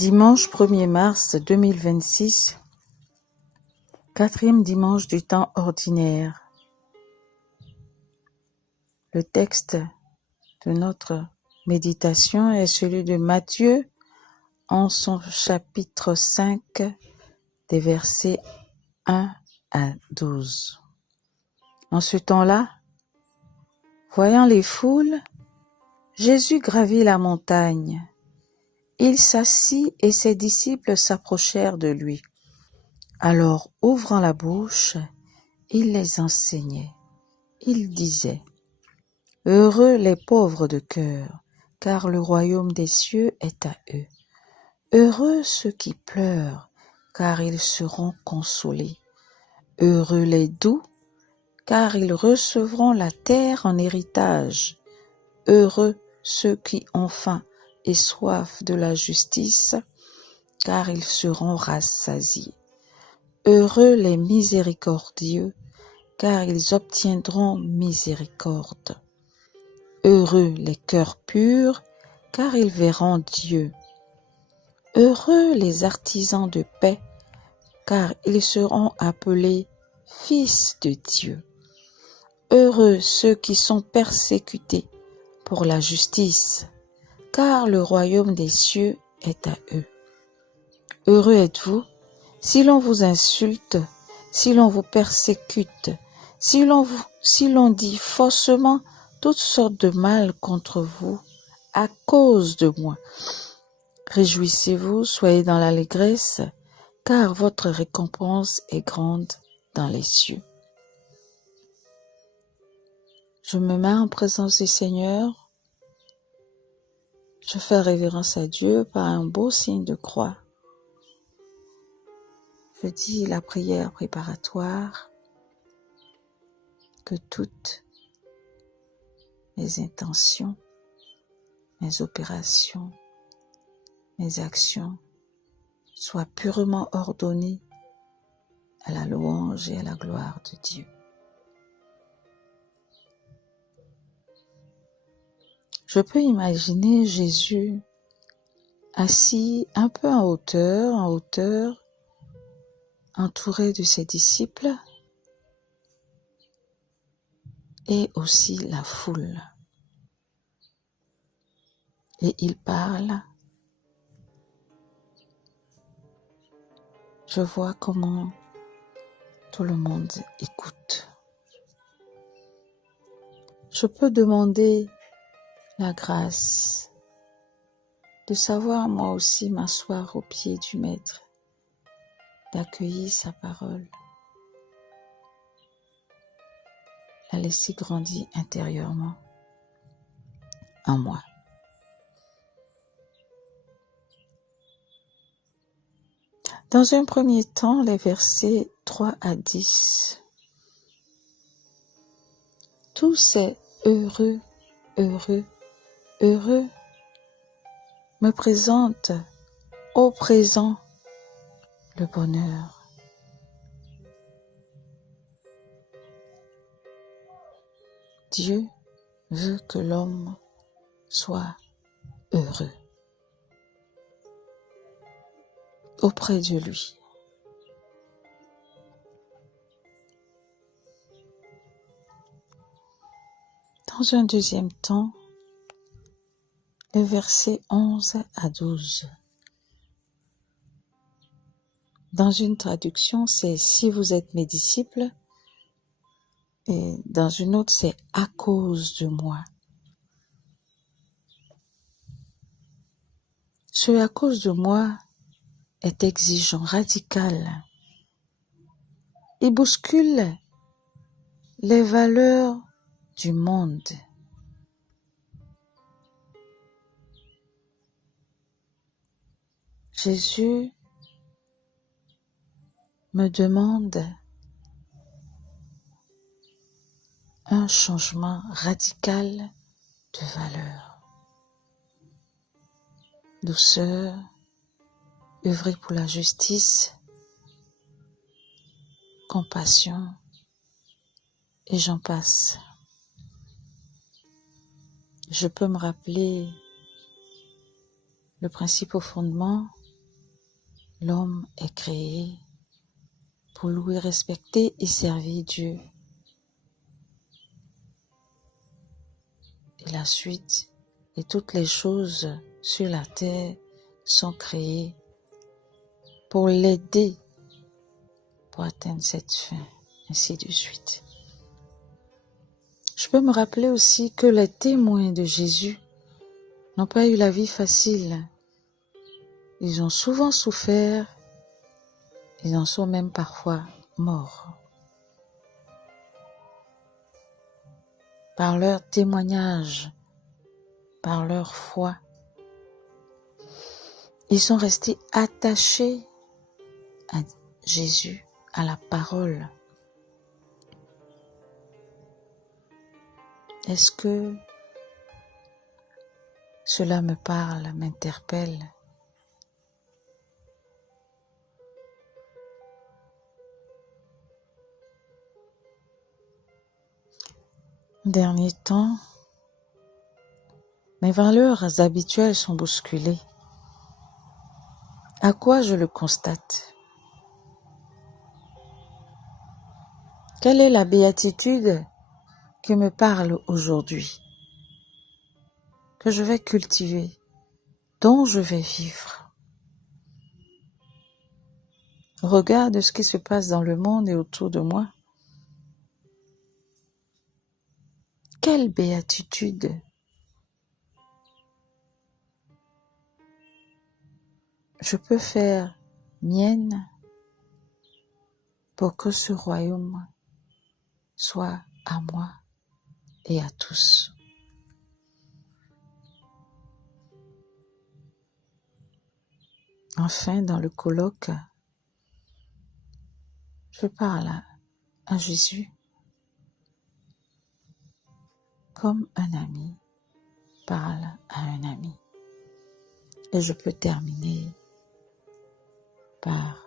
Dimanche 1er mars 2026, quatrième dimanche du temps ordinaire. Le texte de notre méditation est celui de Matthieu en son chapitre 5 des versets 1 à 12. En ce temps-là, voyant les foules, Jésus gravit la montagne. Il s'assit et ses disciples s'approchèrent de lui. Alors, ouvrant la bouche, il les enseignait. Il disait : « Heureux les pauvres de cœur, car le royaume des cieux est à eux. Heureux ceux qui pleurent, car ils seront consolés. Heureux les doux, car ils recevront la terre en héritage. Heureux ceux qui ont faim et soif de la justice, car ils seront rassasiés. Heureux les miséricordieux, car ils obtiendront miséricorde. Heureux les cœurs purs, car ils verront Dieu. Heureux les artisans de paix, car ils seront appelés fils de Dieu. Heureux ceux qui sont persécutés pour la justice, car le royaume des cieux est à eux. Heureux êtes-vous si l'on vous insulte, si l'on vous persécute, si l'on dit faussement toutes sortes de mal contre vous à cause de moi. Réjouissez-vous, soyez dans l'allégresse, car votre récompense est grande dans les cieux. Je me mets en présence du Seigneur. Je fais révérence à Dieu par un beau signe de croix. Je dis la prière préparatoire, que toutes mes intentions, mes opérations, mes actions soient purement ordonnées à la louange et à la gloire de Dieu. Je peux imaginer Jésus assis un peu en hauteur, entouré de ses disciples et aussi la foule. Et il parle. Je vois comment tout le monde écoute. Je peux demander la grâce de savoir moi aussi m'asseoir au pied du Maître, d'accueillir sa parole, la laisser grandir intérieurement en moi. Dans un premier temps, les versets 3 à 10. Tout c'est heureux, heureux, heureux me présente au présent le bonheur. Dieu veut que l'homme soit heureux auprès de lui. Dans un deuxième temps, les versets 11 à 12. Dans une traduction, c'est « si vous êtes mes disciples » et dans une autre, c'est « à cause de moi ». Ce « à cause de moi » est exigeant, radical. Il bouscule les valeurs du monde. Jésus me demande un changement radical de valeurs. Douceur, œuvrer pour la justice, compassion, et j'en passe. Je peux me rappeler le principe au fondement L'homme est créé pour louer, respecter et servir Dieu. Et la suite, et toutes les choses sur la terre sont créées pour l'aider pour atteindre cette fin, ainsi de suite. Je peux me rappeler aussi que les témoins de Jésus n'ont pas eu la vie facile. Ils ont souvent souffert, ils en sont même parfois morts. Par leur témoignage, par leur foi, ils sont restés attachés à Jésus, à la parole. Est-ce que cela me parle, m'interpelle? Dernier temps, mes valeurs habituelles sont bousculées. À quoi je le constate? Quelle est la béatitude qui me parle aujourd'hui, que je vais cultiver, dont je vais vivre? Regarde ce qui se passe dans le monde et autour de moi. Quelle béatitude! Je peux faire mienne pour que ce royaume soit à moi et à tous. Enfin, dans le colloque, je parle à Jésus comme un ami parle à un ami. Et je peux terminer par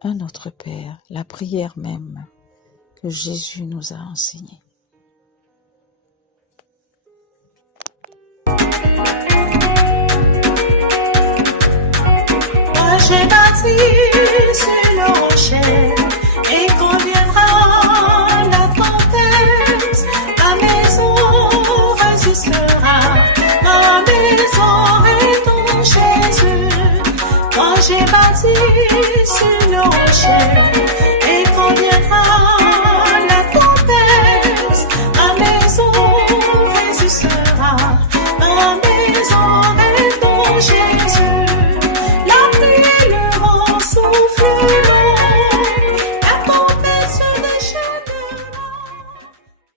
un Notre Père, la prière même que Jésus nous a enseignée. Moi j'ai bâti sur le rocher et quand viendra la tempête, ma maison résistera, ma maison est en Jésus. Moi j'ai bâti sur le rocher et quand viendra la tempête, ma maison résistera, ma maison